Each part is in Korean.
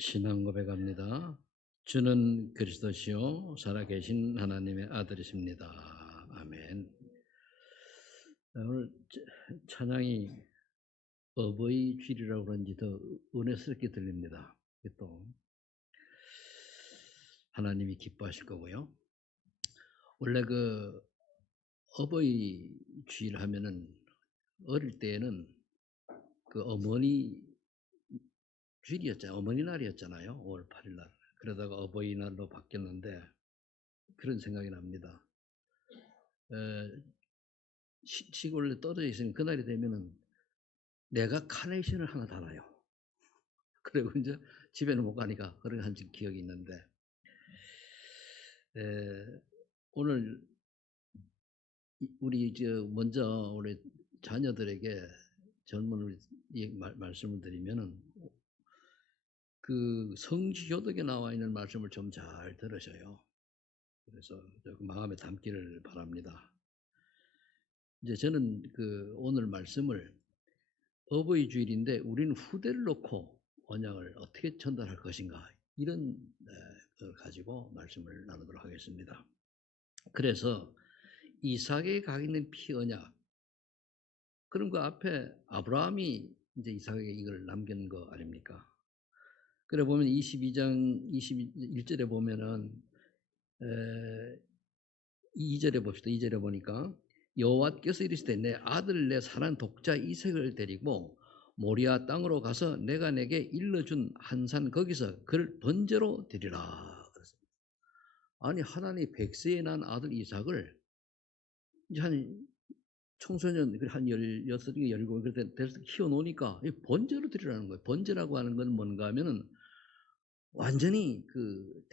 신앙 고백합니다. 주는 그리스도시요 살아계신 하나님의 아들이십니다. 아멘. 오늘 찬양이 어버이 주일이라고 그런지 더 은혜스럽게 들립니다. 또 하나님이 기뻐하실 거고요. 원래 그 어버이 주일 하면은 어릴 때에는 그 어머니 주일이었잖아요. 어머니 날이었잖아요. 5월 8일 날. 그러다가 어버이날로 바뀌었는데 그런 생각이 납니다. 시골에 떨어져 있으면 그날이 되면은 내가 카네이션을 하나 달아요. 그리고 이제 집에는 못 가니까 그렇게 한 기억이 있는데 오늘 우리 먼저 우리 자녀들에게 젊은 말씀을 드리면은 그 성취교독에 나와 있는 말씀을 좀 잘 들으셔요. 그래서 마음에 담기를 바랍니다. 이제 저는 그 오늘 말씀을 어버이 주일인데 우리는 후대를 놓고 언약을 어떻게 전달할 것인가 이런 걸 가지고 말씀을 나누도록 하겠습니다. 그래서 이삭에 가 있는 피 언약 그럼 그 앞에 아브라함이 이제 이삭에게 이걸 남긴 거 아닙니까? 그래 보면 22장 21절에 보면은 2절에 봅시다. 2절에 보니까 여호와께서 이르시되 내 아들 내 사랑하는 독자 이삭을 데리고 모리아 땅으로 가서 내가 내게 일러준 한 산 거기서 그를 번제로 드리라. 아니 하나님 백세에 난 아들 이삭을 이제 한 청소년 한 16, 17 그때 돼서 키워놓으니까 번제로 드리라는 거예요. 번제라고 하는 건 뭔가 하면은 완전히 그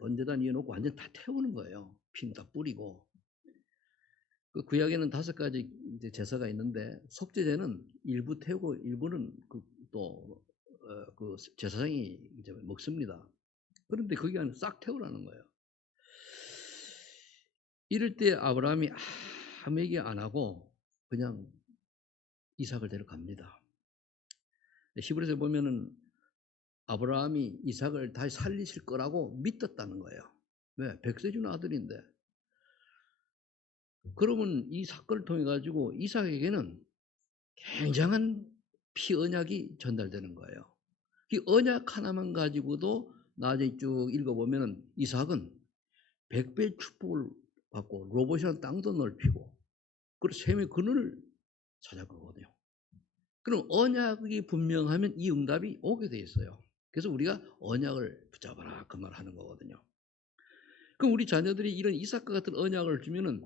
번제단 이어놓고 완전 다 태우는 거예요. 피는 다 뿌리고. 그 구약에는 5가지 이제 제사가 있는데 속죄제는 일부 태우고 일부는 그 제사장이 이제 먹습니다. 그런데 그게 아니라 싹 태우라는 거예요. 이럴 때 아브라함이 아무 얘기 안 하고 그냥 이삭을 데려갑니다. 히브리서에 보면은 아브라함이 이삭을 다시 살리실 거라고 믿었다는 거예요. 왜? 백세 준 아들인데. 그러면 이 사건을 통해 가지고 이삭에게는 굉장한 피 언약이 전달되는 거예요. 이 언약 하나만 가지고도 나중에 쭉 읽어보면 이삭은 100배의 축복을 받고 로봇이라는 땅도 넓히고 그리고 셈의 근원을 찾아가거든요. 그럼 언약이 분명하면 이 응답이 오게 돼 있어요. 그래서 우리가 언약을 붙잡아라 그 말 하는 거거든요. 그럼 우리 자녀들이 이런 이삭과 같은 언약을 주면은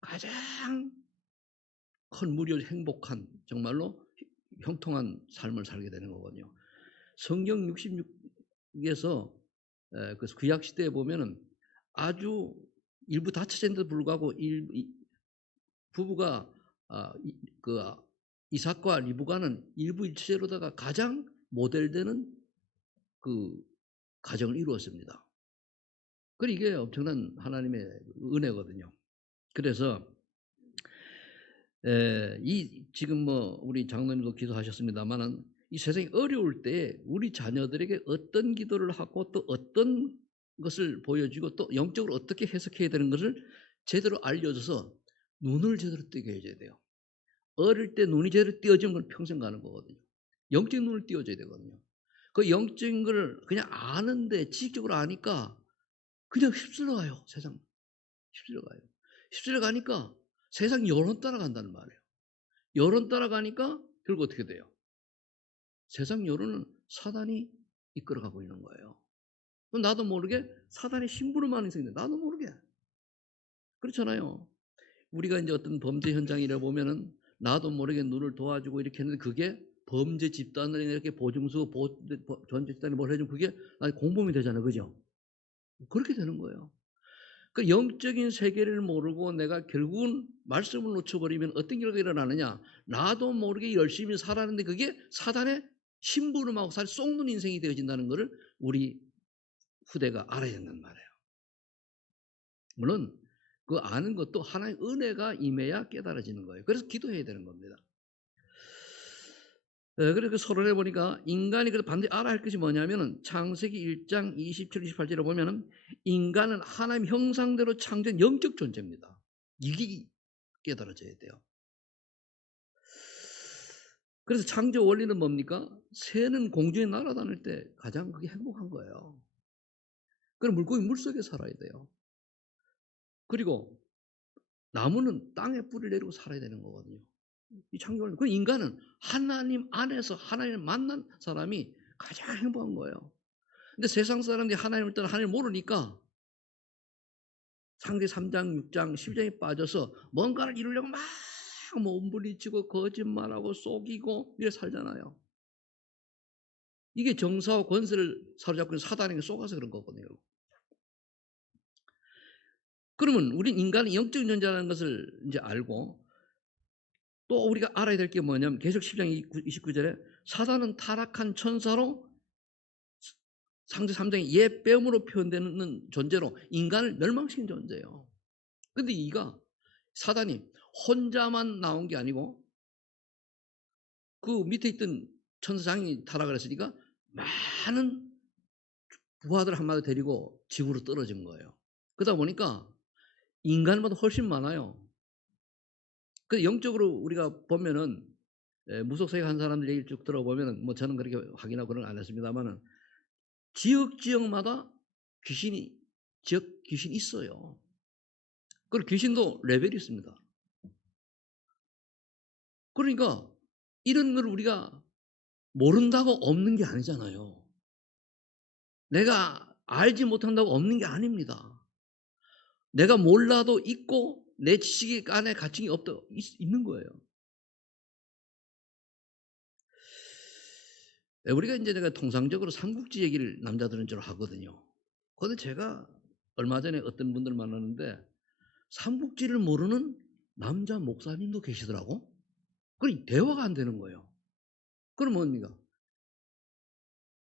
가장 큰 무려 행복한 정말로 형통한 삶을 살게 되는 거거든요. 성경 66에서 그 구약 시대에 보면은 아주 일부 다처제인데도 불구하고 부부가 그 이삭과 리브가는 일부 일체제로다가 가장 모델되는 그 가정을 이루었습니다. 그리고 이게 엄청난 하나님의 은혜거든요. 그래서 이 지금 뭐 우리 장로님도 기도하셨습니다만은 이 세상이 어려울 때 우리 자녀들에게 어떤 기도를 하고 또 어떤 것을 보여주고 또 영적으로 어떻게 해석해야 되는 것을 제대로 알려줘서 눈을 제대로 뜨게 해줘야 돼요. 어릴 때 눈이 제대로 띄어지는 건 평생 가는 거거든요. 영적인 눈을 띄워줘야 되거든요. 그 영적인 걸 그냥 아는데 지식적으로 아니까 그냥 휩쓸려 가요. 세상 휩쓸려 가요. 휩쓸려 가니까 세상 여론 따라간다는 말이에요. 여론 따라가니까 결국 어떻게 돼요? 세상 여론은 사단이 이끌어가고 있는 거예요. 나도 모르게 사단의 심부름하는 인생인데 나도 모르게 그렇잖아요. 우리가 이제 어떤 범죄 현장이라 보면은 나도 모르게 눈을 도와주고 이렇게 했는데 그게 범죄 집단을 이렇게 보증수 전제 집단이 뭘 해주면 그게 공범이 되잖아요, 그죠? 그렇게 되는 거예요. 그 영적인 세계를 모르고 내가 결국은 말씀을 놓쳐버리면 어떤 결과가 일어나느냐? 나도 모르게 열심히 살았는데 그게 사단의 심부름하고 살 속는 인생이 되어진다는 것을 우리 후대가 알아야 된단 말이에요. 물론 그 아는 것도 하나의 은혜가 임해야 깨달아지는 거예요. 그래서 기도해야 되는 겁니다. 그래서 그 서론에 보니까 인간이 그래도 반드시 알아야 할 것이 뭐냐면은 창세기 1장 27, 28절에 보면은 인간은 하나님 형상대로 창조된 영적 존재입니다. 이게 깨달아져야 돼요. 그래서 창조 원리는 뭡니까? 새는 공중에 날아다닐 때 가장 그게 행복한 거예요. 그럼 물고기 물속에 살아야 돼요. 그리고 나무는 땅에 뿌리를 내리고 살아야 되는 거거든요. 이 창조 원리. 그 인간은 하나님 안에서 하나님을 만난 사람이 가장 행복한 거예요. 근데 세상 사람들이 하나님을 떠나 하나님을 모르니까 창세기 3장, 6장, 12장에 빠져서 뭔가를 이루려고 막 몸부림치고 거짓말하고 속이고 이래 살잖아요. 이게 정사와 권세를 사로잡고 있는 사단에게 속아서 그런 거거든요. 그러면 우린 인간이 영적 존재라는 것을 이제 알고 또 우리가 알아야 될 게 뭐냐면 계속 10장 29절에 사단은 타락한 천사로 창세기 3장의 옛 뱀으로 표현되는 존재로 인간을 멸망시킨 존재예요. 근데 이가 사단이 혼자만 나온 게 아니고 그 밑에 있던 천사장이 타락을 했으니까 많은 부하들 한마디 데리고 지구로 떨어진 거예요. 그러다 보니까 인간보다 훨씬 많아요. 그 영적으로 우리가 보면은 무속세계 한 사람들 얘기를 쭉 들어보면은 뭐 저는 그렇게 확인하고 그런 건 안 했습니다만은 지역마다 지역 귀신이 있어요. 그리고 귀신도 레벨이 있습니다. 그러니까 이런 걸 우리가 모른다고 없는 게 아니잖아요. 내가 알지 못한다고 없는 게 아닙니다. 내가 몰라도 있고 내 지식 안에 가칭이 있는 거예요. 우리가 이제 내가 통상적으로 삼국지 얘기를 남자들은 주로 하거든요. 그런데 제가 얼마 전에 어떤 분들 만났는데 삼국지를 모르는 남자 목사님도 계시더라고. 그럼 대화가 안 되는 거예요. 그럼 뭡니까?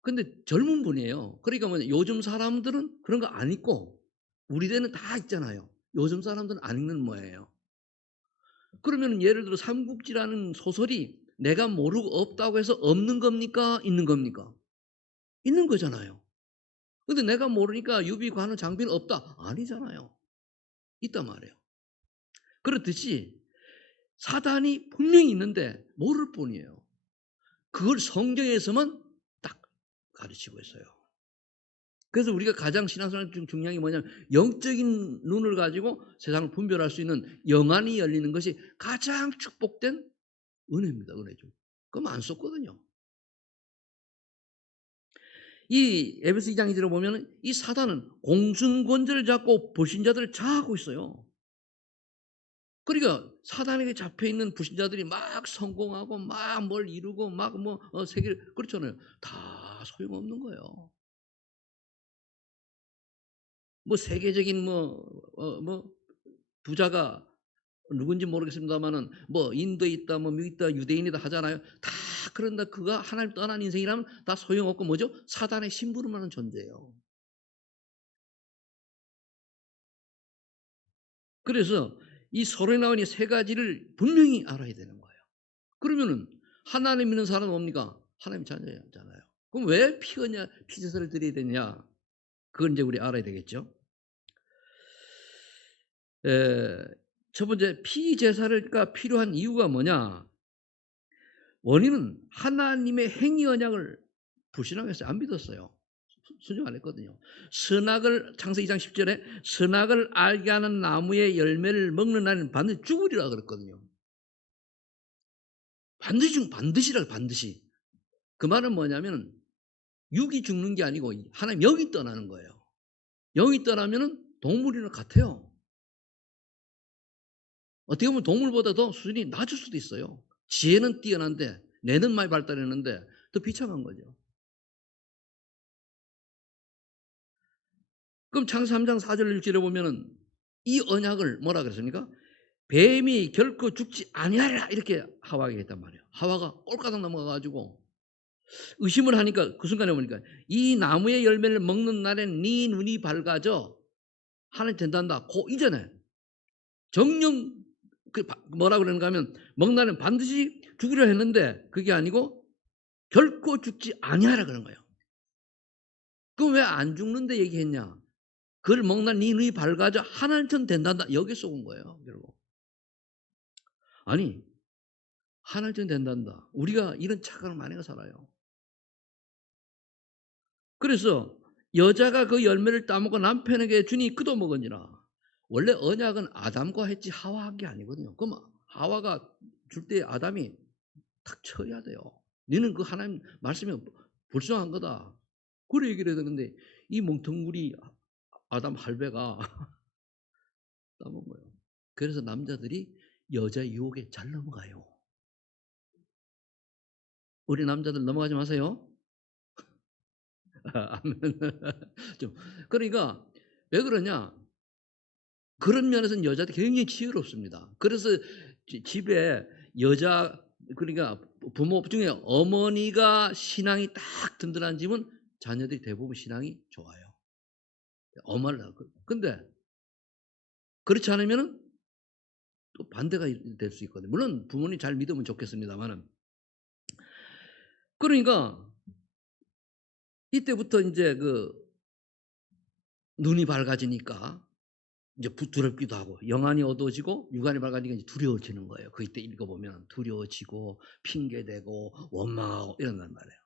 근데 젊은 분이에요. 그러니까 뭐냐, 요즘 사람들은 그런 거 안 읽고 우리 때는 다 읽잖아요. 요즘 사람들은 안 읽는 모양이에요. 그러면 예를 들어 삼국지라는 소설이 내가 모르고 없다고 해서 없는 겁니까? 있는 겁니까? 있는 거잖아요. 근데 내가 모르니까 유비, 관우, 장비는 없다. 아니잖아요. 있단 말이에요. 그렇듯이 사단이 분명히 있는데 모를 뿐이에요. 그걸 성경에서만 딱 가르치고 있어요. 그래서 우리가 가장 신앙생활 중 중요한 게 뭐냐면 영적인 눈을 가지고 세상을 분별할 수 있는 영안이 열리는 것이 가장 축복된 은혜입니다. 은혜죠. 그럼 안 썼거든요. 이 에베소 2장 2절에 보면 이 사단은 공승권자를 잡고 불신자들을 자하고 있어요. 그러니까 사단에게 잡혀있는 불신자들이 막 성공하고 막 뭘 이루고 막 세계를 그렇잖아요. 다 소용없는 거예요. 뭐 세계적인 부자가 누군지 모르겠습니다만은 뭐 인도에 있다 뭐 미국에 있다 유대인이다 하잖아요. 다 그런다 그가 하나님 떠난 인생이라면 다 소용없고 뭐죠? 사단의 심부름하는 존재예요. 그래서 이 서론에 나온 이 세 가지를 분명히 알아야 되는 거예요. 그러면은 하나님 믿는 사람은 뭡니까? 하나님 자녀잖아요. 그럼 왜 피제사를 드려야 되냐? 그건 이제 우리 알아야 되겠죠. 첫 번째 피제사가 필요한 이유가 뭐냐? 원인은 하나님의 행위 언약을 불신하겠어요. 안 믿었어요. 순종 안 했거든요. 창세기 2장 10절에 선악을 알게 하는 나무의 열매를 먹는 날은 반드시 죽으리라 그랬거든요. 반드시라 반드시. 그 말은 뭐냐면 육이 죽는 게 아니고 하나님 영이 떠나는 거예요. 영이 떠나면은 동물이랑 같아요. 어떻게 보면 동물보다 더 수준이 낮을 수도 있어요. 지혜는 뛰어난데 뇌는 많이 발달했는데 더 비참한 거죠. 그럼 창세기 3장 4절 6절에 보면은 이 언약을 뭐라 그랬습니까? 뱀이 결코 죽지 아니하리라 이렇게 하와에게 했단 말이에요. 하와가 꼴까닥 넘어가가지고 의심을 하니까 그 순간에 보니까 이 나무의 열매를 먹는 날엔 네 눈이 밝아져 하나님 된단다. 그 이전에 정령 뭐라 그러는가 하면 먹는 날은 반드시 죽으려 했는데 그게 아니고 결코 죽지 아니하라 그런 거예요. 그럼 왜 안 죽는데 얘기했냐? 그를 먹나 네 눈이 밝아져 하나님처럼 된단다. 여기서 온 거예요, 결국. 아니, 하나님처럼 된단다. 우리가 이런 착각을 많이 살아요. 그래서 여자가 그 열매를 따먹고 남편에게 주니 그도 먹으니라. 원래 언약은 아담과 했지 하와 한 게 아니거든요. 그럼 하와가 줄 때 아담이 탁 쳐야 돼요. 너는 그 하나님 말씀이 불쌍한 거다. 그래 얘기를 해야 되는데 이 멍텅구리 아담 할배가 따먹은 거예요. 그래서 남자들이 여자 유혹에 잘 넘어가요. 우리 남자들 넘어가지 마세요. 좀 그러니까 왜 그러냐? 그런 면에서는 여자도 굉장히 지혜롭습니다. 그래서 집에 여자 그러니까 부모 중에 어머니가 신앙이 딱 든든한 집은 자녀들이 대부분 신앙이 좋아요. 엄마를 근데 그렇지 않으면은 또 반대가 될 수 있거든요. 물론 부모님 잘 믿으면 좋겠습니다만은 그러니까 이때부터 이제 그 눈이 밝아지니까 이제 두렵기도 하고 영안이 어두워지고 육안이 밝아지니까 이제 두려워지는 거예요. 그때 읽어보면 두려워지고 핑계대고 원망하고 이런단 말이에요.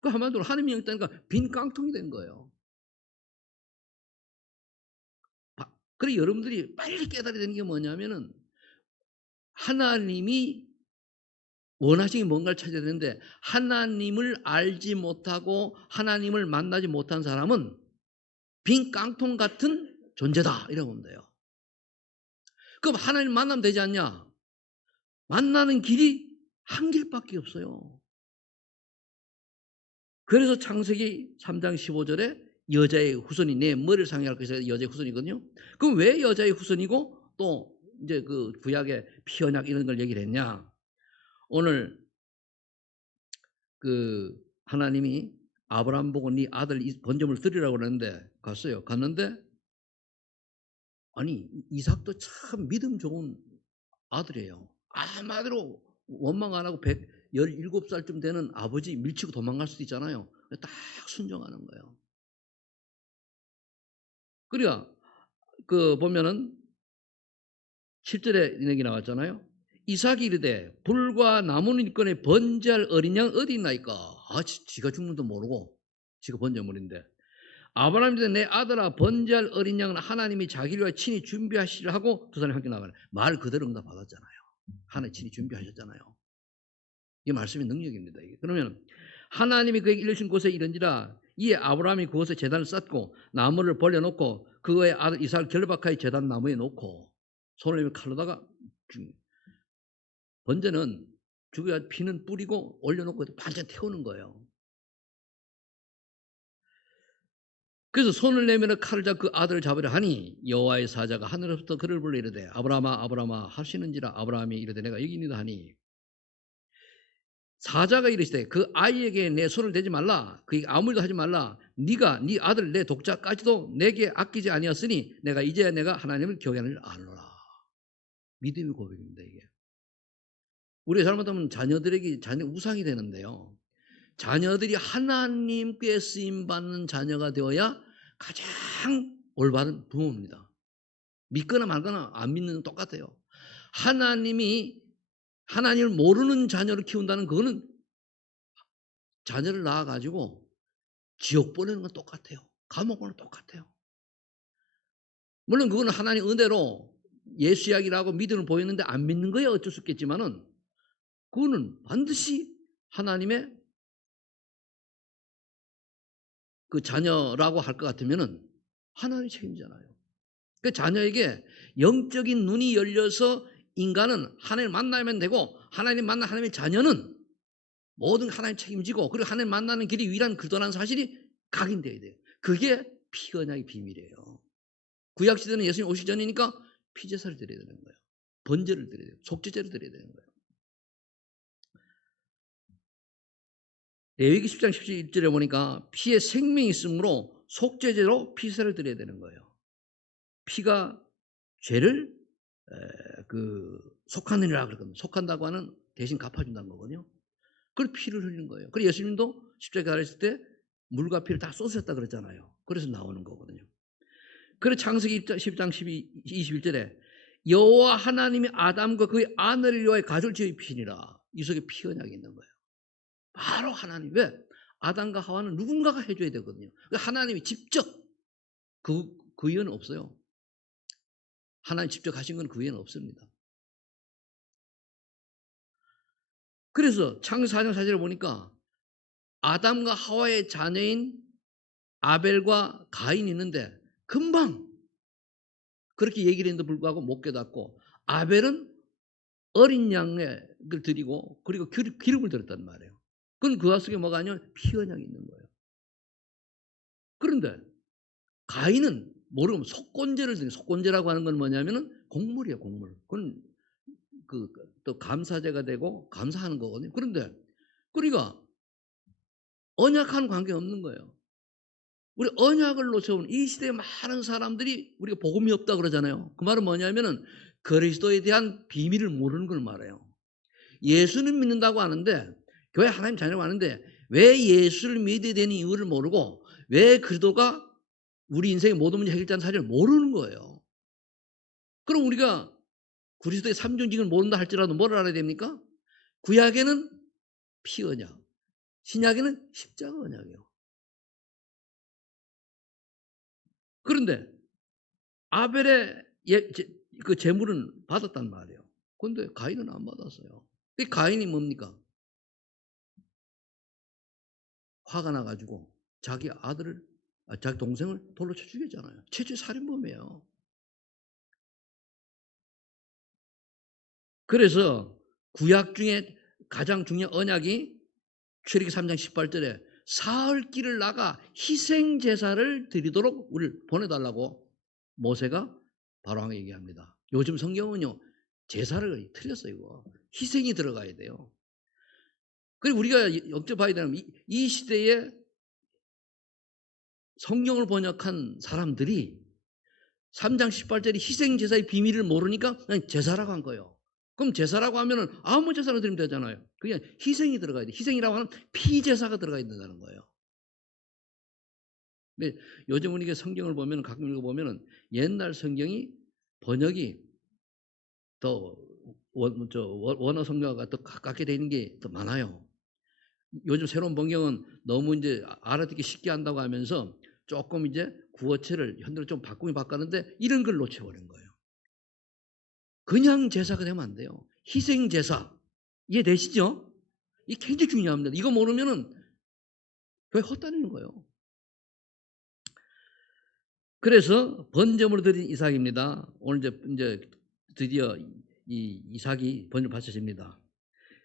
그 한마디로 하나님이 영있다니까 빈 깡통이 된 거예요. 그래 여러분들이 빨리 깨달아야 되는 게 뭐냐면은 하나님이 원하시는 게 뭔가를 찾아야 되는데 하나님을 알지 못하고 하나님을 만나지 못한 사람은 빈 깡통 같은 존재다 이러고 보면 돼요. 그럼 하나님 만나면 되지 않냐? 만나는 길이 한 길밖에 없어요. 그래서 창세기 3장 15절에 여자의 후손이 내 머리를 상해할 것이라 여자의 후손이거든요. 그럼 왜 여자의 후손이고 또 이제 그 구약의 피언약 이런 걸 얘기를 했냐? 오늘 그 하나님이 아브라함 보고 네 아들 번제물 드리라고 그러는데 갔어요. 갔는데 아니 이삭도 참 믿음 좋은 아들이에요. 아마도 원망 안 하고 117살쯤 되는 아버지 밀치고 도망갈 수도 있잖아요. 딱 순종하는 거예요. 그러니까 그 보면은 7절에 이런 게 나왔잖아요. 이삭이 이르되 불과 나무는 일꾼에 번제할 어린 양 어디 있나이까? 지가 죽는도 모르고 지가 번제물인데 아브라함이 내 아들아 번제할 어린 양은 하나님이 자기를 위해 친히 준비하시려 하고 두 사람이 함께 나가네. 말 그대로 응답 받았잖아요. 하나님 친히 준비하셨잖아요. 이 말씀의 능력입니다. 이게. 그러면 하나님이 그에게 이르신 곳에 이른지라 이에 아브라함이 그곳에 제단을 쌓고 나무를 벌려놓고 그의 아들 이삭을 결박하여 제단 나무에 놓고 손을 내밀 칼로다가 번제는 죽여야 피는 뿌리고 올려놓고 반찬 태우는 거예요. 그래서 손을 내밀어 칼을 잡고 그 아들을 잡으려 하니 여호와의 사자가 하늘에서부터 그를 불러 이르되 아브라함아 아브라함아 하시는지라 아브라함이 이르되 내가 여기 있느냐 하니 사자가 이르시되 그 아이에게 내 손을 대지 말라 그에게 아무 일도 하지 말라 네가 네 아들 내 독자까지도 내게 아끼지 아니었으니 내가 이제야 내가 하나님을 경외하는 줄 아노라. 믿음의 고백입니다. 이게 우리가 잘못하면 자녀들에게 자녀 우상이 되는데요. 자녀들이 하나님께 쓰임받는 자녀가 되어야 가장 올바른 부모입니다. 믿거나 말거나 안 믿는 건 똑같아요. 하나님을 모르는 자녀를 키운다는 그거는 자녀를 낳아가지고 지옥 보내는 건 똑같아요. 감옥 보내는 건 똑같아요. 물론 그거는 하나님 은혜로 예수 이야기라고 믿음을 보이는데 안 믿는 거야 어쩔 수 없겠지만은 그거는 반드시 하나님의 그 자녀라고 할 것 같으면은 하나님이 책임지잖아요. 그 자녀에게 영적인 눈이 열려서 인간은 하나님을 만나면 되고 하나님 만나 하나님의 자녀는 모든 하나님 책임지고 그리고 하나님 만나는 길이 유일한 그도라는 사실이 각인돼야 돼요. 그게 피언약의 비밀이에요. 구약시대는 예수님 오시기 전이니까 피제사를 드려야 되는 거예요. 번제를 드려야 돼요. 속죄제를 드려야 되는 거예요. 레위기 10장 17절에 보니까 피에 생명이 있으므로 속죄제로 피세를 드려야 되는 거예요. 피가 죄를 속하느니라 그러거든요. 속한다고 하는 대신 갚아준다는 거거든요. 그걸 피를 흘리는 거예요. 그래서 예수님도 십자가에 달렸을 때 물과 피를 다 쏟으셨다 그랬잖아요. 그래서 나오는 거거든요. 그래서 창세기 10장 21절에 여호와 하나님이 아담과 그의 아내를 위하여 가죽을 지어 입히니라. 이 속에 피 언약이 있는 거예요. 바로 하나님. 왜? 아담과 하와는 누군가가 해줘야 되거든요. 하나님이 직접 그 위에는 없어요. 하나님 직접 하신 건 그 위에는 없습니다. 그래서 창세기 4장 4절에 보니까 아담과 하와의 자녀인 아벨과 가인이 있는데 금방 그렇게 얘기를 했는데 불구하고 못 깨닫고 아벨은 어린 양을 드리고 그리고 기름을 드렸단 말이에요. 그건 그 속에 뭐가 아니면 피 언약이 있는 거예요. 그런데 가인은 모르면 속건제를 드린 속건제라고 하는 건 뭐냐면은 곡물이에요, 곡물. 그건 또 감사제가 되고 감사하는 거거든요. 그런데 우리가 언약하는 관계 없는 거예요. 우리 언약을 놓쳐온 이 시대에 많은 사람들이 우리가 복음이 없다 그러잖아요. 그 말은 뭐냐면은 그리스도에 대한 비밀을 모르는 걸 말해요. 예수는 믿는다고 하는데 교회 하나님 자녀라고 하는데 왜 예수를 믿어야 되는 이유를 모르고 왜 그리스도가 우리 인생의 모든 문제 해결자는 사실을 모르는 거예요. 그럼 우리가 그리스도의 삼중직을 모른다 할지라도 뭘 알아야 됩니까? 구약에는 피 언약, 신약에는 십자가 언약이에요. 그런데 아벨의 그 제물은 받았단 말이에요. 그런데 가인은 안 받았어요. 그 가인이 뭡니까? 화가 나가지고 자기 자기 동생을 돌로 쳐 죽였잖아요. 최초의 살인범이에요. 그래서 구약 중에 가장 중요한 언약이 출애굽기 3장 18절에 사흘 길을 나가 희생 제사를 드리도록 우리를 보내달라고 모세가 바로왕에게 얘기합니다. 요즘 성경은요 제사를 틀렸어요. 이거 희생이 들어가야 돼요. 그리고 우리가 역접봐야 되는 이 시대에 성경을 번역한 사람들이 3장 18절이 희생 제사의 비밀을 모르니까 그냥 제사라고 한 거예요. 그럼 제사라고 하면은 아무 제사나 드리면 되잖아요. 그냥 희생이 들어가야 돼. 희생이라고 하면 피제사가 들어가야 된다는 거예요. 근데 요즘 우리가 성경을 보면 가끔 읽어보면 옛날 성경이 번역이 더 원어 성경과 더 가깝게 되는 게 더 많아요. 요즘 새로운 번경은 너무 이제 알아듣기 쉽게 한다고 하면서 조금 이제 구어체를 현대로 좀 바꾸긴 바꿨는데 이런 걸 놓쳐버린 거예요. 그냥 제사가 되면 안 돼요. 희생 제사. 이해되시죠? 이게 굉장히 중요합니다. 이거 모르면은 교회 헛다니는 거예요. 그래서 번제물을 드린 이삭입니다. 오늘 이제 드디어 이 이삭이 번제를 바쳐집니다.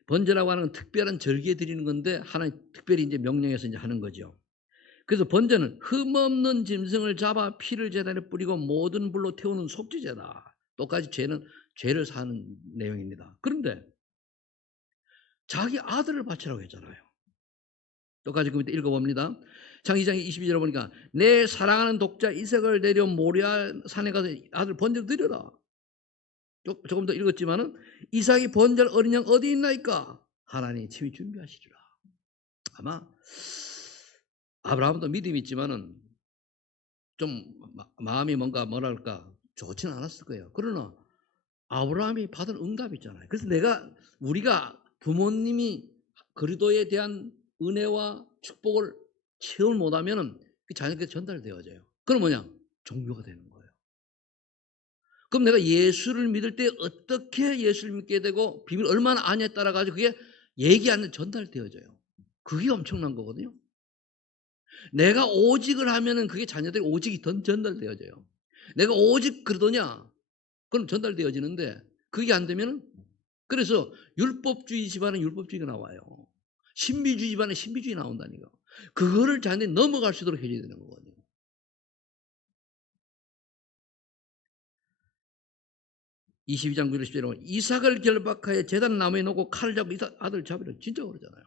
번제라고 하는 건 특별한 절기에 드리는 건데 하나님 특별히 이제 명령해서 이제 하는 거죠. 그래서 번제는 흠없는 짐승을 잡아 피를 제단에 뿌리고 모든 불로 태우는 속죄제다. 똑같이 죄를 사는 내용입니다. 그런데 자기 아들을 바치라고 했잖아요. 똑같이 그 밑에 읽어봅니다. 창세기 2장 22절에 보니까 내 사랑하는 독자 이삭을 내려 모리아 산에 가서 아들 번제를 드려라. 조금 더 읽었지만은 이삭이 번제할 어린 양 어디 있나이까? 하나님이 친히 준비하시리라. 아마 아브라함도 믿음이 있지만은 좀 마음이 뭔가 뭐랄까 좋지는 않았을 거예요. 그러나 아브라함이 받은 응답이 있잖아요. 그래서 우리가 부모님이 그리스도에 대한 은혜와 축복을 체험을 못하면은 그 자녀에게 전달되어져요. 그럼 뭐냐? 종교가 되는 거예요. 그럼 내가 예수를 믿을 때 어떻게 예수를 믿게 되고 비밀 얼마나 아냐에 따라 가지고 그게 얘기 안 전달되어져요. 그게 엄청난 거거든요. 내가 오직을 하면은 그게 자녀들이 오직이 전달되어져요. 내가 오직 그러더냐? 그럼 전달되어지는데 그게 안 되면은 그래서 율법주의 집안은 율법주의가 나와요. 신비주의 집안에 신비주의 나온다니까. 그거를 자녀들이 넘어갈 수 있도록 해줘야 되는 거거든요. (22장 9절 10절에 보면) 이삭을 결박하여 제단 나무에 놓고 칼을 잡고 이삭 아들 잡으려 진짜 그러잖아요.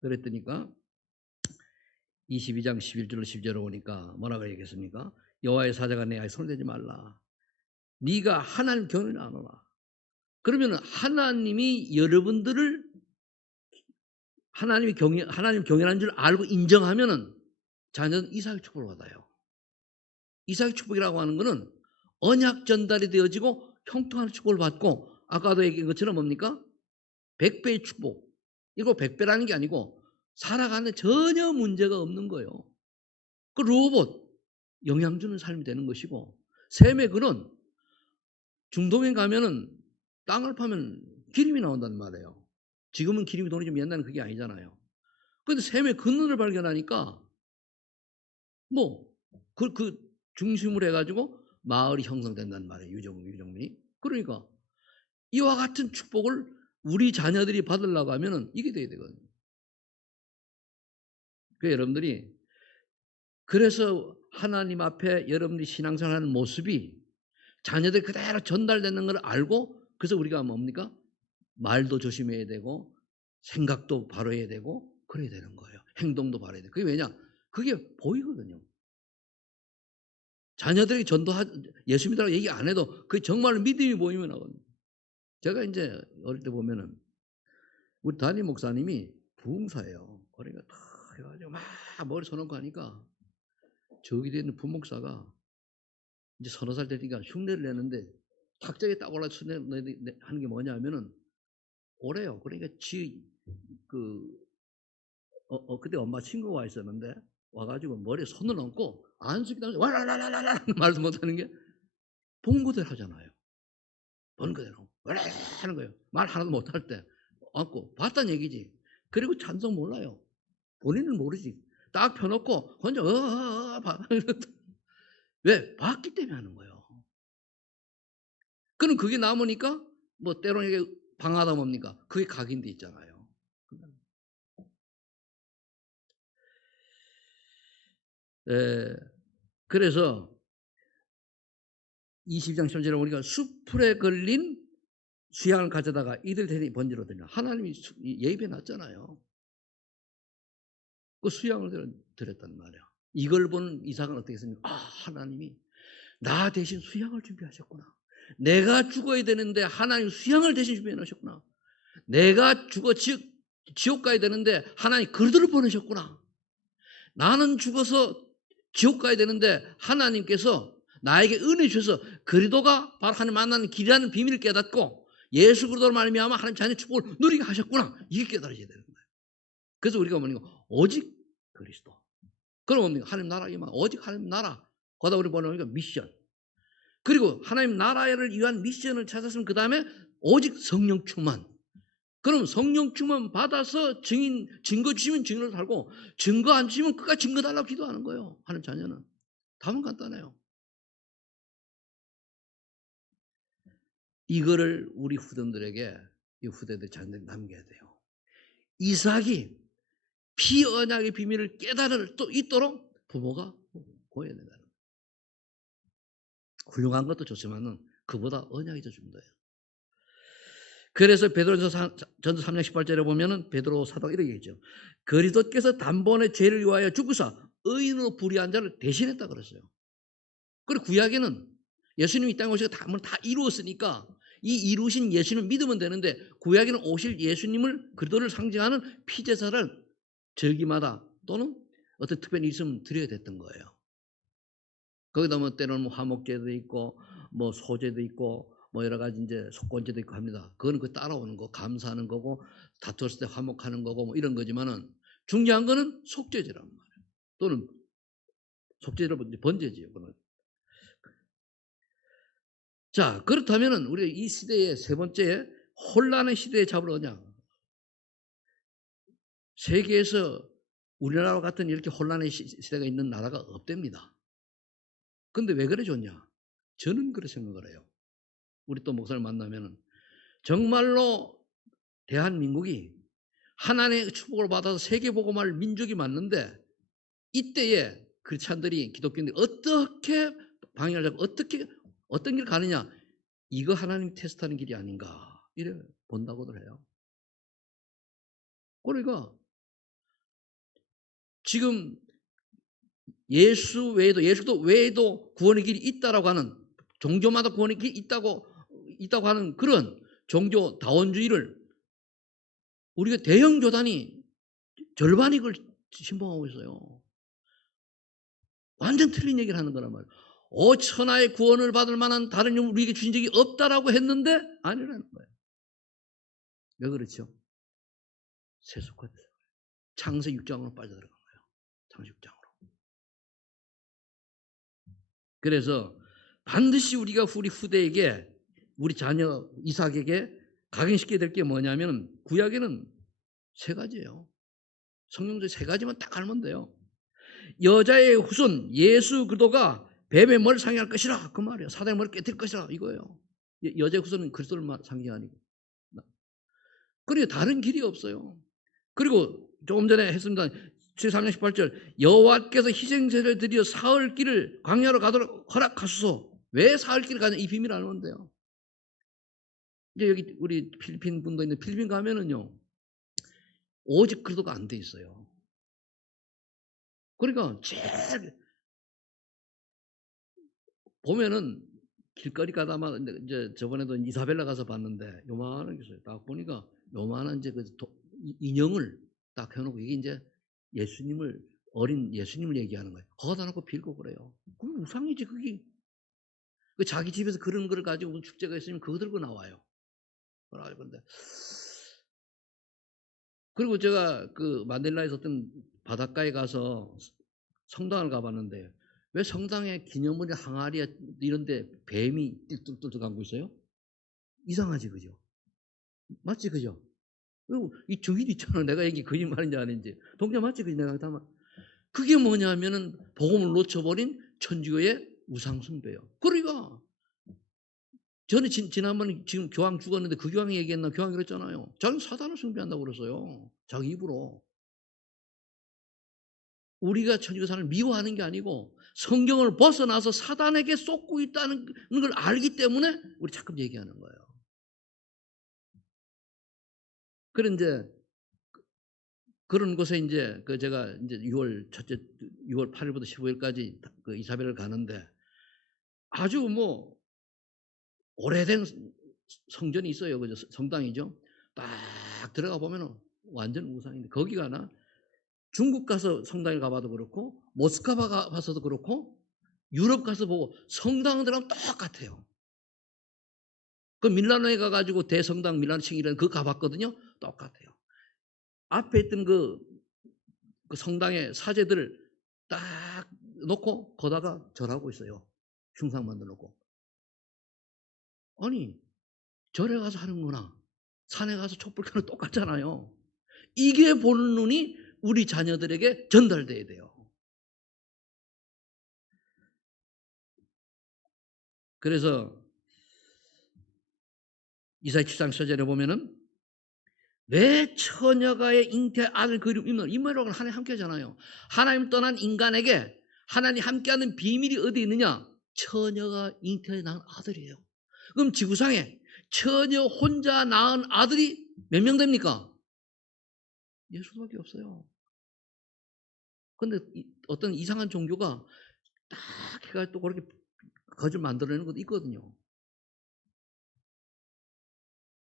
그랬더니까 22장 11절로 12절에 오니까 뭐라고 얘기했습니까? 여호와의 사자가 내 아이 손대지 말라. 네가 하나님 견을 안 오라. 그러면 하나님이 여러분들을 하나님 경외하는 줄 알고 인정하면은 자녀는 이삭의 축복을 받아요. 이삭의 축복이라고 하는 것은 언약 전달이 되어지고 형통하는 축복을 받고 아까도 얘기한 것처럼 뭡니까? 100배의 축복. 이거 100배라는 게 아니고 살아가는 전혀 문제가 없는 거예요. 그 로봇 영양 주는 삶이 되는 것이고 셈의 근원 중동에 가면은 땅을 파면 기름이 나온단 말이에요. 지금은 기름이 돈이지만 옛날에는 그게 아니잖아요. 그런데 셈의 근원을 발견하니까 그 중심으로 해가지고 마을이 형성된단 말이에요. 유정민이. 그러니까 이와 같은 축복을 우리 자녀들이 받으려고 하면은 이게 돼야 되거든요. 그 여러분들이 그래서 하나님 앞에 여러분들이 신앙생활하는 모습이 자녀들 그대로 전달되는 걸 알고 그래서 우리가 뭡니까? 말도 조심해야 되고 생각도 바로 해야 되고 그래야 되는 거예요. 행동도 바로 해야 돼요. 그게 왜냐? 그게 보이거든요. 자녀들에게 예수 믿으라고 얘기 안 해도 그게 정말로 믿음이 보이면 하거든요. 제가 이제 어릴 때 보면은 우리 담임 목사님이 부흥사예요. 그러니까 다 해가지고 막 머리 쳐놓고 하니까 저기 있는 부목사가 이제 서너 살 되니까 흉내를 내는데 탁자에 딱 올라서 하는 게 뭐냐 하면은 오래요. 그러니까 그때 엄마 친구가 와 있었는데 와가지고 머리에 손을 얹고 안수기 당시 와라라라라 말도 못하는 게 본 그대로 하잖아요. 본 그대로 와라 하는 거예요. 말 하나도 못할 때 얹고 봤다는 얘기지. 그리고 찬송 몰라요. 본인은 모르지. 딱 펴놓고 혼자 왜? 봤기 때문에 하는 거예요. 그럼 그게 남으니까 뭐 때로는 이게 방하다 뭡니까? 그게 각인돼 있잖아요. 그래서 20장 10절에 보니까 수풀에 걸린 수양을 가져다가 이들 대니 번지로 드리라. 하나님이 예입해 놨잖아요. 그 수양을 드렸단 말이야. 이걸 본 이삭은 어떻게 했습니까? 하나님이 나 대신 수양을 준비하셨구나. 내가 죽어야 되는데 하나님 수양을 대신 준비해 놓으셨구나. 내가 죽어 지옥 가야 되는데 하나님 그들을 보내셨구나. 나는 죽어서 지옥 가야 되는데 하나님께서 나에게 은혜 주셔서 그리도가 바로 하나님 만나는 길이라는 비밀을 깨닫고 예수 그리스도로 말미암아 하나님 자녀의 축복을 누리게 하셨구나. 이게 깨달아져야 되는 거예요. 그래서 우리가 뭐니까 오직 그리스도. 그럼 뭡니까? 하나님 나라 임하. 오직 하나님 나라. 거기다 우리 보니까 미션. 그리고 하나님 나라를 위한 미션을 찾았으면 그 다음에 오직 성령 충만. 그럼 성령 충만 받아서 증거 주시면 증거를 달고 증거 안 주시면 끝까지 증거 달라고 기도하는 거예요. 하는 자녀는. 답은 간단해요. 이거를 우리 후대들에게 이 후대들 자녀들이 남겨야 돼요. 이삭이 피언약의 비밀을 깨달을 또 있도록 부모가 보여야 된다는 거예요. 훌륭한 것도 좋지만은 그보다 언약이 더 중요해요. 그래서 베드로전서 3장 18절에 보면은 베드로 사도가 이렇게 얘기했죠. 그리스도께서 단번에 죄를 위하여 죽으사 의인으로 불의한 자를 대신했다 그랬어요. 그리고 구약에는 예수님이 이 땅에 오셔서 다 이루었으니까 이 이루신 예수님을 믿으면 되는데 구약에는 오실 예수님을 그리스도를 상징하는 피제사를 절기마다 또는 어떤 특별한 일이 있으면 드려야 됐던 거예요. 거기다 뭐 때로는 화목제도 있고 뭐 소제도 있고 뭐 여러 가지 이제 속건제도 있고 합니다. 그거는 그 따라오는 거, 감사하는 거고 다투었을 때 화목하는 거고 뭐 이런 거지만은 중요한 거는 속죄제란 말이에요. 또는 속죄제로 번제지요. 그는. 자, 그렇다면은 우리가 이 시대의 세 번째 혼란의 시대에 잡으러 오냐? 세계에서 우리나라와 같은 이렇게 혼란의 시대가 있는 나라가 없답니다. 근데 왜 그래 좋냐? 저는 그렇게 생각을 해요. 우리 또 목사를 만나면은 정말로 대한민국이 하나님의 축복을 받아서 세계복음할 민족이 맞는데 이때에 크리스찬들이 기독교인들이 어떻게 방향을 잡고 어떤 길 가느냐 이거 하나님 테스트하는 길이 아닌가 이래 본다고들 해요. 그러니까 지금 예수 외에도 구원의 길이 있다라고 하는 종교마다 구원의 길이 있다고 하는 그런 종교 다원주의를 우리가 대형 교단이 절반이 그걸 신봉하고 있어요. 완전 틀린 얘기를 하는 거란 말이에요. 천하의 구원을 받을 만한 다른 영을 우리에게 주신 적이 없다라고 했는데 아니라는 거예요. 왜 그렇죠? 세속화돼서 창세 6장으로 빠져들어간 거예요. 창세 6장으로. 그래서 반드시 우리가 우리 후대에게 우리 자녀 이삭에게 각인시켜야 될 게 뭐냐면 구약에는 세 가지예요. 성경도 세 가지만 딱 알면 돼요. 여자의 후손 예수 그리스도가 뱀의 머리를 상징할 것이라 그 말이에요. 사단의 머리를 깨뜨릴 것이라 이거예요. 여자의 후손은 그리스도를 상징하니까. 그리고 다른 길이 없어요. 그리고 조금 전에 했습니다. 3장 18절 여호와께서 희생제를 드려 사흘 길을 광야로 가도록 허락하소서. 왜 사흘 길을 가냐 이 비밀을 알면 돼요. 이제 여기 우리 필리핀 분도 있는데 필리핀 가면은요 오직 그리스도가 안 돼 있어요. 그러니까 제일 보면은 길거리 가다마 이제 저번에도 이사벨라 가서 봤는데 요만한 게 있어요. 딱 보니까 요만한 이제 그 인형을 딱 해놓고 이게 이제 예수님을 어린 예수님을 얘기하는 거예요. 거기다 놓고 빌고 그래요. 그럼 우상이지 그게. 그 자기 집에서 그런 걸 가지고 축제가 있으면 그거 들고 나와요. 그런데 그리고 제가 그 만델라에서 어떤 바닷가에 가서 성당을 가봤는데 왜 성당에 기념물이 항아리에 이런데 뱀이 뚫뚫뚫 감고 있어요? 이상하지 그죠? 맞지 그죠? 그리고 이 증인 있잖아. 내가 이게 거짓말인지 아닌지. 동자 맞지 그죠? 내가 담아. 그게 뭐냐면은 복음을 놓쳐버린 천주교의 우상 숭배요. 그러니까 저는 지난번에 지금 교황 죽었는데 그 교황이 얘기했나? 교황이 그랬잖아요. 자기는 사단을 숭배한다고 그랬어요. 자기 입으로. 우리가 천주교사를 미워하는 게 아니고 성경을 벗어나서 사단에게 쏟고 있다는 걸 알기 때문에 우리 자꾸 얘기하는 거예요. 그런 이제 그런 곳에 이제 그 제가 이제 6월 8일부터 15일까지 그 이사벨을 가는데 아주 뭐 오래된 성전이 있어요. 그죠? 성당이죠. 딱 들어가 보면은 완전 우상인데 거기 가나 중국 가서 성당에 가봐도 그렇고 모스크바 가서도 그렇고 유럽 가서 보고 성당 들어가면 똑같아요. 그 밀라노에 가가지고 대성당 밀라노층이라는 그거 가봤거든요. 똑같아요. 앞에 있던 그 성당의 사제들을 딱 놓고 거다가 절하고 있어요. 흉상 만들어 놓고. 아니 절에 가서 하는구나. 산에 가서 촛불 켜는 똑같잖아요. 이게 보는 눈이 우리 자녀들에게 전달돼야 돼요. 그래서 이사야 7장 10절에 보면은 왜 처녀가의 잉태 아들 그리움 임마누엘과 하나님 함께 하잖아요. 하나님 떠난 인간에게 하나님 함께하는 비밀이 어디 있느냐? 처녀가 잉태해 낳은 아들이에요. 그럼 지구상에 처녀 혼자 낳은 아들이 몇 명 됩니까? 예수밖에 없어요. 근데 어떤 이상한 종교가 딱 해가 또 그렇게 거짓 만들어내는 것도 있거든요.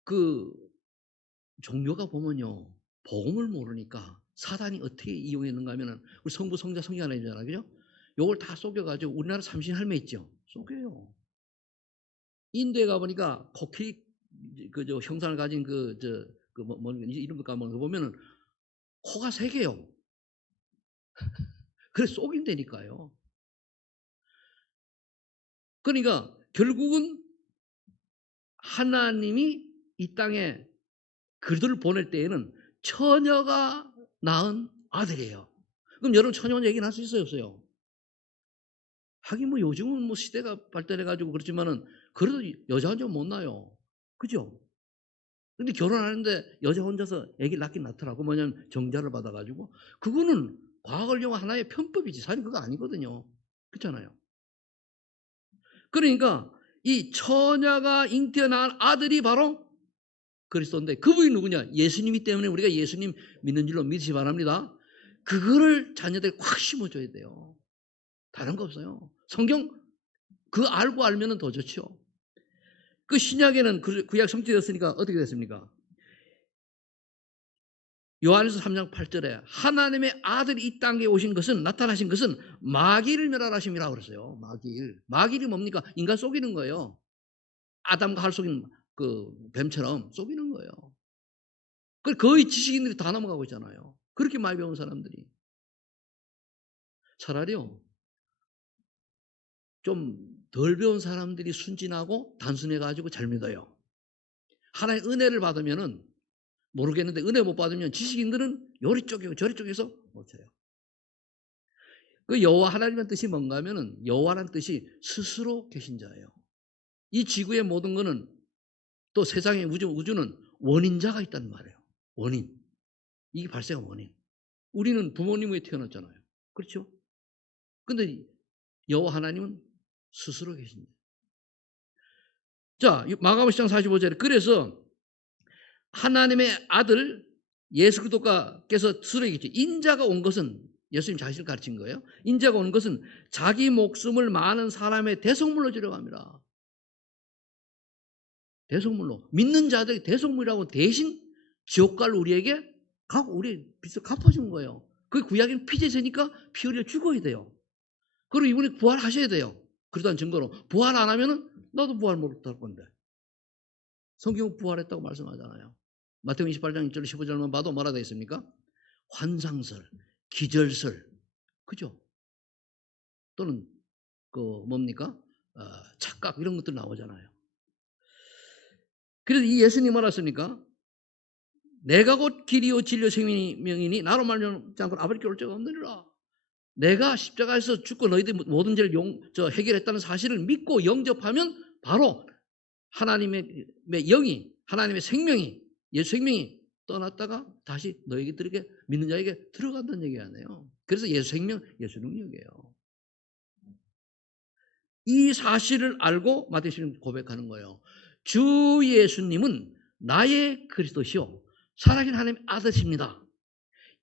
그 종교가 보면요. 복음을 모르니까 사단이 어떻게 이용했는가 하면은 우리 성부, 성자, 성령 하나님이잖아요. 그죠? 요걸 다 속여가지고 우리나라 삼신 할매 있죠? 속여요. 인도에 가보니까 코끼리 그저 형상을 가진 이름도 까먹는 거 보면은 코가 세 개요. 그래서 속인다니까요. 그러니까 결국은 하나님이 이 땅에 그들을 보낼 때에는 처녀가 낳은 아들이에요. 그럼 여러분 처녀 얘기는 할 수 있어요, 없어요? 하긴 뭐 요즘은 뭐 시대가 발달해가지고 그렇지만은 그래도 여자 혼자 못 낳아요. 그죠? 근데 결혼하는데 여자 혼자서 아기를 낳긴 낳더라고. 뭐냐면 정자를 받아가지고. 그거는 과학을 이용한 하나의 편법이지. 사실 그거 아니거든요. 그렇잖아요. 그러니까 이 처녀가 잉태어 낳은 아들이 바로 그리스도인데 그분이 누구냐? 예수님이 때문에 우리가 예수님 믿는 줄로 믿으시 바랍니다. 그거를 자녀들이 확 심어줘야 돼요. 다른 거 없어요. 성경 그 알고 알면은 더 좋죠. 그 신약에는 구약 성취되었으니까 어떻게 됐습니까? 요한일서 3장 8절에 하나님의 아들이 이 땅에 오신 것은, 나타나신 것은 마귀를 멸하심이라고 그랬어요. 마귀를 뭡니까? 인간 속이는 거예요. 아담과 하와 속인 그 뱀처럼 속이는 거예요. 그 거의 지식인들이 다 넘어가고 있잖아요. 그렇게 많이 배운 사람들이. 차라리요, 좀 덜 배운 사람들이 순진하고 단순해가지고 잘 믿어요. 하나의 은혜를 받으면은 모르겠는데, 은혜 못 받으면 지식인들은 요리 쪽이고 저리 쪽에서 못 쳐요. 그 여호와 하나님의 뜻이 뭔가 하면은, 여호와라는 뜻이 스스로 계신 자예요. 이 지구의 모든 거는, 또 세상의 우주는 원인자가 있다는 말이에요. 원인. 이게 발생한 원인. 우리는 부모님에 태어났잖아요. 그렇죠? 근데 여호와 하나님은 스스로 계십니다. 자, 마가복음 10장 45절에 그래서 하나님의 아들 예수 그리스도께서 스스로 얘기했죠. 인자가 온 것은, 예수님 자신을 가르친 거예요. 인자가 온 것은 자기 목숨을 많은 사람의 대속물로 주려고 합니다. 대속물로. 믿는 자들이 대속물이라고 대신 지옥갈 우리에게 우리 빚을 갚아준 거예요. 그 구약에는 피제세니까 피 흘려 죽어야 돼요. 그리고 이분이 부활하셔야 돼요. 그러다는 증거로. 부활 안 하면은 나도 부활 못할 건데. 성경은 부활했다고 말씀하잖아요. 마태복음 28장 1절 15절만 봐도 뭐라 되어 있습니까? 환상설, 기절설, 그죠? 또는 그 뭡니까? 착각 이런 것들 나오잖아요. 그래서 이 예수님 뭐라 했습니까? 내가 곧 길이요 진리요 생명이니 나로 말미암지 않고 아버지께 올 자가 없느니라. 내가 십자가에서 죽고 너희들 모든 죄를 해결했다는 사실을 믿고 영접하면 바로 하나님의 영이, 하나님의 생명이, 예수 생명이 떠났다가 다시 너희들에게, 믿는 자에게 들어간다는 얘기 아니에요. 그래서 예수 생명, 예수 능력이에요. 이 사실을 알고 마태복음 고백하는 거예요. 주 예수님은 나의 그리스도시요 살아계신 하나님의 아들이십니다.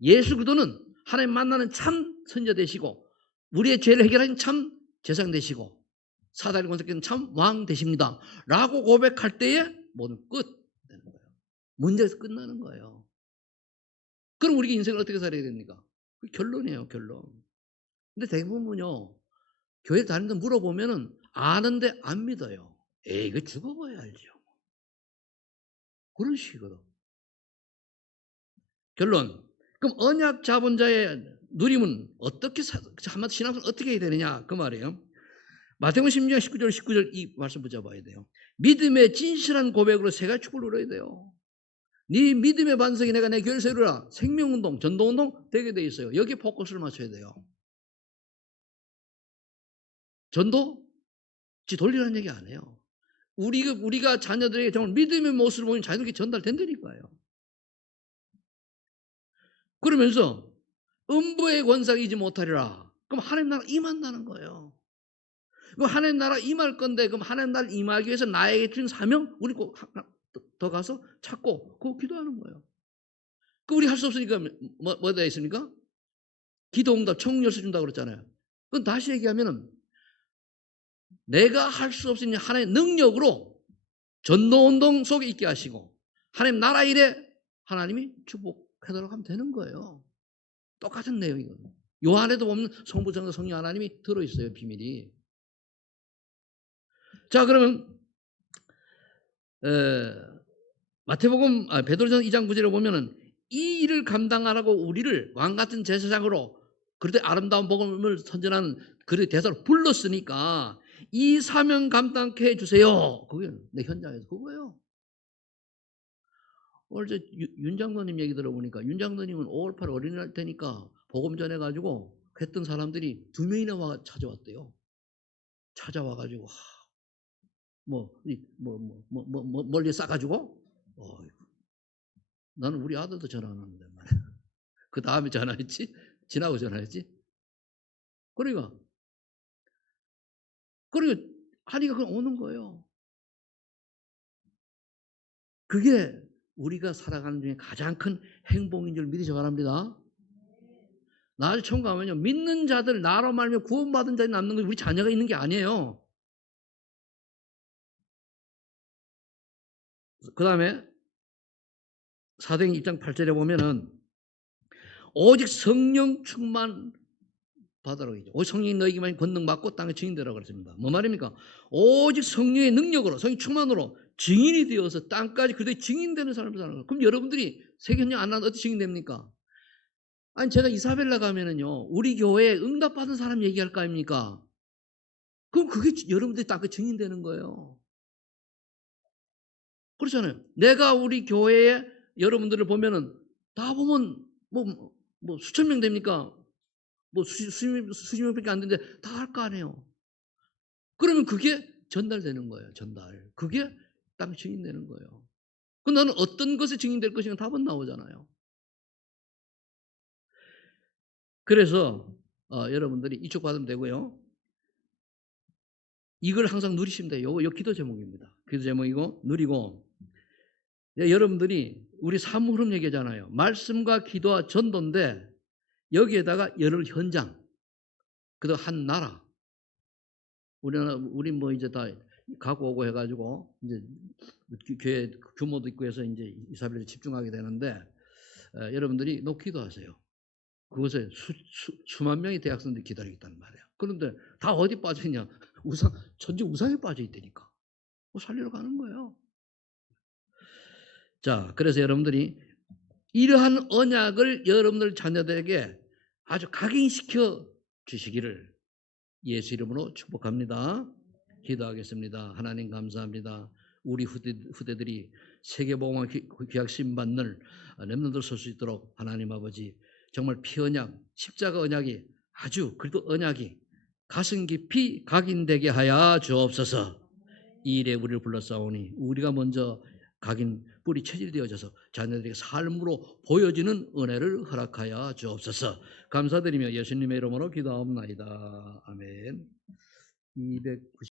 예수 그리스도는 하나님 만나는 참 선자 되시고 우리의 죄를 해결하신 참 제사장 되시고 사단의 권세께는 참 왕 되십니다. 라고 고백할 때에 모든 끝 되는 거예요. 문제에서 끝나는 거예요. 그럼 우리 인생을 어떻게 살아야 됩니까? 결론이에요, 결론. 근데 대부분요, 교회 다니는데 물어보면은 아는데 안 믿어요. 에이, 이거 죽어봐야 알죠. 그런 식이거든. 결론. 그럼 언약 잡은 자의 누림은 어떻게, 한마디 신앙생활 어떻게 해야 되느냐? 그 말이에요. 마태복음 10장 19절 이 말씀 붙잡아야 돼요. 믿음의 진실한 고백으로 세 가지 축을 누려야 돼요. 네 믿음의 반석이 내가 내 교회를 세우라. 생명운동, 전도운동 되게 돼 있어요. 여기에 포커스를 맞춰야 돼요. 전도? 지 돌리라는 얘기 안 해요. 우리가 자녀들에게 정말 믿음의 모습을 보이면 자녀들에게 전달된다니까요. 그러면서 음부의 권세가 이지 못하리라. 그럼 하나님 나라 임한다는 거예요. 그럼 하나님 나라 임할 건데, 그럼 하나님 나라 임하기 위해서 나에게 준 사명, 우리 꼭 더 가서 찾고, 그거 기도하는 거예요. 그 우리 할 수 없으니까 뭐 되어 있습니까? 기도응답, 천국 열쇠 준다고 그랬잖아요. 그건 다시 얘기하면은 내가 할 수 없으니 하나님의 능력으로 전도운동 속에 있게 하시고 하나님 나라 일에 하나님이 축복해달라고 하면 되는 거예요. 똑같은 내용이거든요. 요 안에도 보면 성부, 성자, 성령 하나님이 들어있어요. 비밀이. 자, 그러면 마태복음 베드로전서 2장 9절에 보면은 이 일을 감당하라고 우리를 왕같은 제사장으로 그런데 아름다운 복음을 선전하는 그 대사로 불렀으니까 이 사명 감당케 해주세요. 그게 내 현장에서 그거예요. 오늘 윤 장로님 얘기 들어보니까 윤 장로님은 5월 8일 어린이날 때니까 복음 전해가지고 했던 사람들이 2명이나 찾아왔대요. 찾아와가지고 멀리 싸가지고 나는 우리 아들도 전화 안 하는데 말이야. 그 다음에 전화했지? 지나고 전화했지? 그러니까 하니까 그냥 오는 거예요. 그게 우리가 살아가는 중에 가장 큰 행복인 줄 믿으시기 바랍니다. 나를 천국 가면요, 믿는 자들, 나로 말미암아 구원받은 자들이 남는 거 우리 자녀가 있는 게 아니에요. 그 다음에 사도행 2장 8절에 보면은 오직 성령 충만 받으라고 했죠. 오직 성령이 너에게만 권능 받고 땅에 증인되라고 그랬습니다. 뭐 말입니까? 오직 성령의 능력으로, 성령 충만으로 증인이 되어서 땅까지 그들이 증인되는 사람을 사는 거예요. 그럼 여러분들이 세견령 안 하면 어떻게 증인됩니까? 아니 제가 이사벨라 가면은요, 우리 교회에 응답받은 사람 얘기할 거 아닙니까? 그럼 그게 여러분들이 땅까지 증인되는 거예요. 그렇잖아요. 내가 우리 교회에 여러분들을 보면은 다 보면 뭐 수천 명 됩니까? 뭐 수십 명밖에 안 되는데 다 할 거 아니에요. 그러면 그게 전달되는 거예요. 전달. 그게 딱 증인되는 거예요. 그럼 나는 어떤 것에 증인될 것인가 답은 나오잖아요. 그래서 여러분들이 이쪽 받으면 되고요. 이걸 항상 누리시면 돼요. 이거 기도 제목입니다. 기도 제목이고 누리고 여러분들이 우리 삶 흐름 얘기잖아요. 말씀과 기도와 전도인데 여기에다가 여러 현장, 그다음 한 나라. 우리 뭐 이제 다 가고 오고 해가지고 이제 교회 규모도 있고 해서 이제 이사벨에 집중하게 되는데 여러분들이 너 기도하세요. 그것에 수만 명의 대학생들이 기다리고 있단 말이에요. 그런데 다 어디 빠져 있냐? 전직 우상에 빠져 있다니까. 살리러 가는 거예요. 자, 그래서 여러분들이 이러한 언약을 여러분들 자녀들에게 아주 각인시켜 주시기를 예수 이름으로 축복합니다. 기도하겠습니다. 하나님 감사합니다. 우리 후대들이 세계복음화 귀학 신받는 렘넌트들 설 수 있도록 하나님 아버지 정말 피언약, 십자가 언약이 아주 그래도 언약이 가슴 깊이 각인되게 하여 주옵소서. 이 일에 우리를 불러싸오니 우리가 먼저 각인 뿌리 체질이 되어져서 자녀들에게 삶으로 보여지는 은혜를 허락하여 주옵소서. 감사드리며 예수님의 이름으로 기도하옵나이다. 아멘. 290